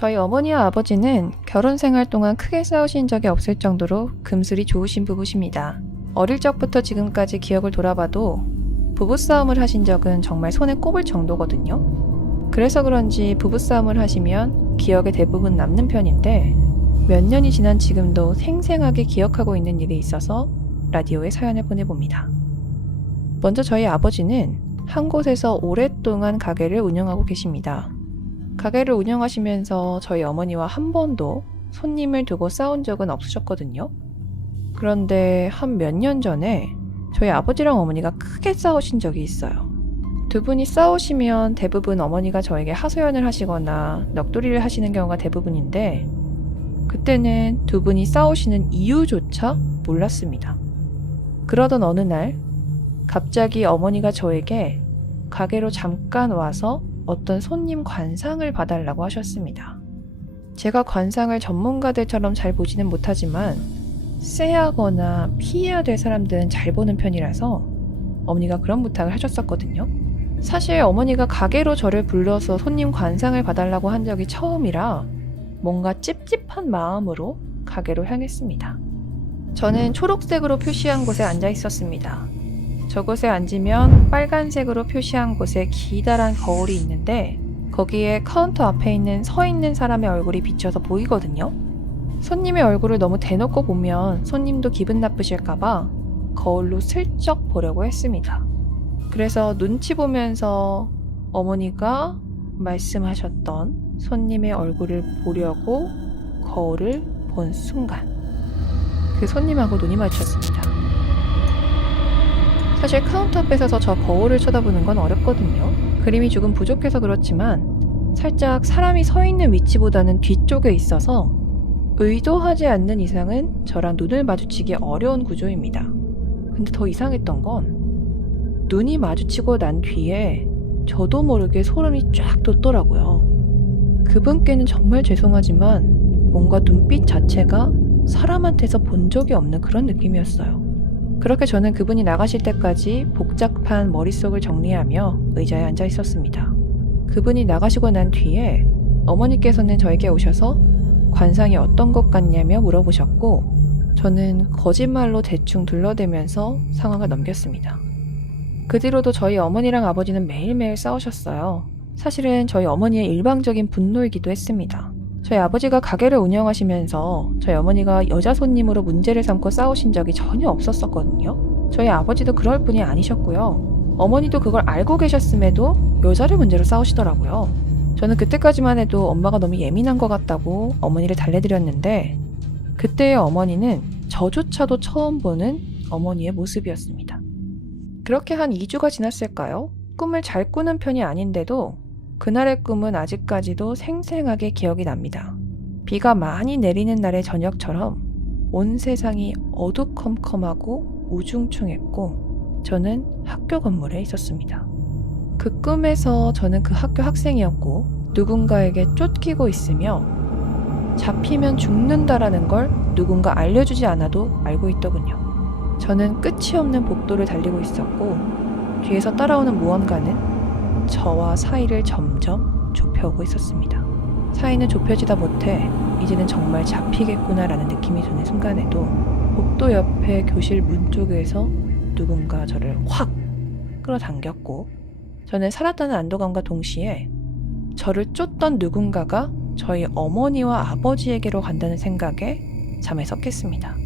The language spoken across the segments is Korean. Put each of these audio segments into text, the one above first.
저희 어머니와 아버지는 결혼 생활 동안 크게 싸우신 적이 없을 정도로 금슬이 좋으신 부부십니다. 어릴 적부터 지금까지 기억을 돌아봐도 부부싸움을 하신 적은 정말 손에 꼽을 정도거든요. 그래서 그런지 부부싸움을 하시면 기억에 대부분 남는 편인데 몇 년이 지난 지금도 생생하게 기억하고 있는 일이 있어서 라디오에 사연을 보내봅니다. 먼저 저희 아버지는 한 곳에서 오랫동안 가게를 운영하고 계십니다. 가게를 운영하시면서 저희 어머니와 한 번도 손님을 두고 싸운 적은 없으셨거든요. 그런데 한 몇 년 전에 저희 아버지랑 어머니가 크게 싸우신 적이 있어요. 두 분이 싸우시면 대부분 어머니가 저에게 하소연을 하시거나 넋두리를 하시는 경우가 대부분인데 그때는 두 분이 싸우시는 이유조차 몰랐습니다. 그러던 어느 날 갑자기 어머니가 저에게 가게로 잠깐 와서 어떤 손님 관상을 봐달라고 하셨습니다. 제가 관상을 전문가들처럼 잘 보지는 못하지만 쎄하거나 피해야 될 사람들은 잘 보는 편이라서 어머니가 그런 부탁을 하셨었거든요. 사실 어머니가 가게로 저를 불러서 손님 관상을 봐달라고 한 적이 처음이라 뭔가 찝찝한 마음으로 가게로 향했습니다. 저는 초록색으로 표시한 곳에 앉아 있었습니다. 저곳에 앉으면 빨간색으로 표시한 곳에 기다란 거울이 있는데 거기에 카운터 앞에 있는 서 있는 사람의 얼굴이 비쳐서 보이거든요. 손님의 얼굴을 너무 대놓고 보면 손님도 기분 나쁘실까봐 거울로 슬쩍 보려고 했습니다. 그래서 눈치 보면서 어머니가 말씀하셨던 손님의 얼굴을 보려고 거울을 본 순간 그 손님하고 눈이 마주쳤습니다. 사실 카운터 앞에 서서 저 거울을 쳐다보는 건 어렵거든요. 그림이 조금 부족해서 그렇지만 살짝 사람이 서 있는 위치보다는 뒤쪽에 있어서 의도하지 않는 이상은 저랑 눈을 마주치기 어려운 구조입니다. 근데 더 이상했던 건 눈이 마주치고 난 뒤에 저도 모르게 소름이 쫙 돋더라고요. 그분께는 정말 죄송하지만 뭔가 눈빛 자체가 사람한테서 본 적이 없는 그런 느낌이었어요. 그렇게 저는 그분이 나가실 때까지 복잡한 머릿속을 정리하며 의자에 앉아 있었습니다. 그분이 나가시고 난 뒤에 어머니께서는 저에게 오셔서 관상이 어떤 것 같냐며 물어보셨고 저는 거짓말로 대충 둘러대면서 상황을 넘겼습니다. 그 뒤로도 저희 어머니랑 아버지는 매일매일 싸우셨어요. 사실은 저희 어머니의 일방적인 분노이기도 했습니다. 저희 아버지가 가게를 운영하시면서 저희 어머니가 여자 손님으로 문제를 삼고 싸우신 적이 전혀 없었었거든요. 저희 아버지도 그럴 분이 아니셨고요. 어머니도 그걸 알고 계셨음에도 여자를 문제로 싸우시더라고요. 저는 그때까지만 해도 엄마가 너무 예민한 것 같다고 어머니를 달래드렸는데 그때의 어머니는 저조차도 처음 보는 어머니의 모습이었습니다. 그렇게 한 2주가 지났을까요? 꿈을 잘 꾸는 편이 아닌데도 그날의 꿈은 아직까지도 생생하게 기억이 납니다. 비가 많이 내리는 날의 저녁처럼 온 세상이 어두컴컴하고 우중충했고 저는 학교 건물에 있었습니다. 그 꿈에서 저는 그 학교 학생이었고 누군가에게 쫓기고 있으며 잡히면 죽는다라는 걸 누군가 알려주지 않아도 알고 있더군요. 저는 끝이 없는 복도를 달리고 있었고 뒤에서 따라오는 무언가는 저와 사이를 점점 좁혀오고 있었습니다. 사이는 좁혀지다 못해 이제는 정말 잡히겠구나라는 느낌이 드는 순간에도 복도 옆에 교실 문 쪽에서 누군가 저를 확 끌어당겼고 저는 살았다는 안도감과 동시에 저를 쫓던 누군가가 저희 어머니와 아버지에게로 간다는 생각에 잠에 섰겠습니다.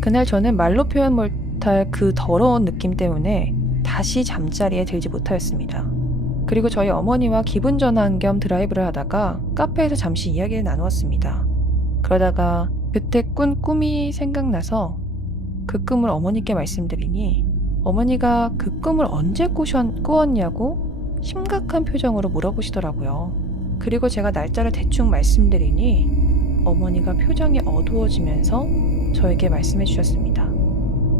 그날 저는 말로 표현 못할 그 더러운 느낌 때문에 다시 잠자리에 들지 못하였습니다. 그리고 저희 어머니와 기분 전환 겸 드라이브를 하다가 카페에서 잠시 이야기를 나누었습니다. 그러다가 그때 꾼 꿈이 생각나서 그 꿈을 어머니께 말씀드리니 어머니가 그 꿈을 언제 꾸셨, 꾸었냐고 심각한 표정으로 물어보시더라고요. 그리고 제가 날짜를 대충 말씀드리니 어머니가 표정이 어두워지면서 저에게 말씀해 주셨습니다.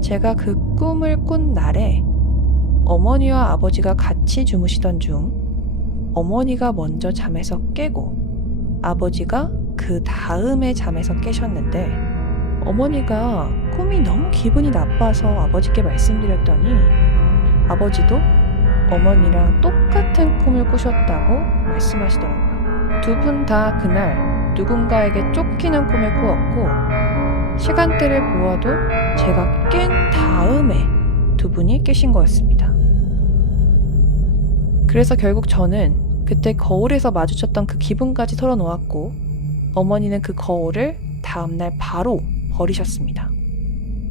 제가 그 꿈을 꾼 날에 어머니와 아버지가 같이 주무시던 중 어머니가 먼저 잠에서 깨고 아버지가 그 다음에 잠에서 깨셨는데 어머니가 꿈이 너무 기분이 나빠서 아버지께 말씀드렸더니 아버지도 어머니랑 똑같은 꿈을 꾸셨다고 말씀하시더라고요. 두 분 다 그날 누군가에게 쫓기는 꿈을 꾸었고 시간대를 보아도 제가 깬 다음에 두 분이 깨신 거였습니다. 그래서 결국 저는 그때 거울에서 마주쳤던 그 기분까지 털어놓았고 어머니는 그 거울을 다음날 바로 버리셨습니다.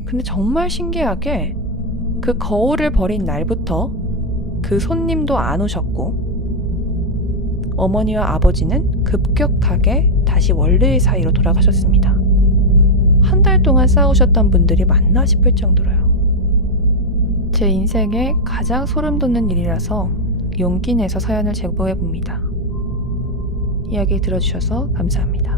근데 정말 신기하게 그 거울을 버린 날부터 그 손님도 안 오셨고 어머니와 아버지는 급격하게 다시 원래의 사이로 돌아가셨습니다. 한 달 동안 싸우셨던 분들이 맞나 싶을 정도로요. 제 인생에 가장 소름 돋는 일이라서 용기 내서 사연을 제보해 봅니다. 이야기 들어주셔서 감사합니다.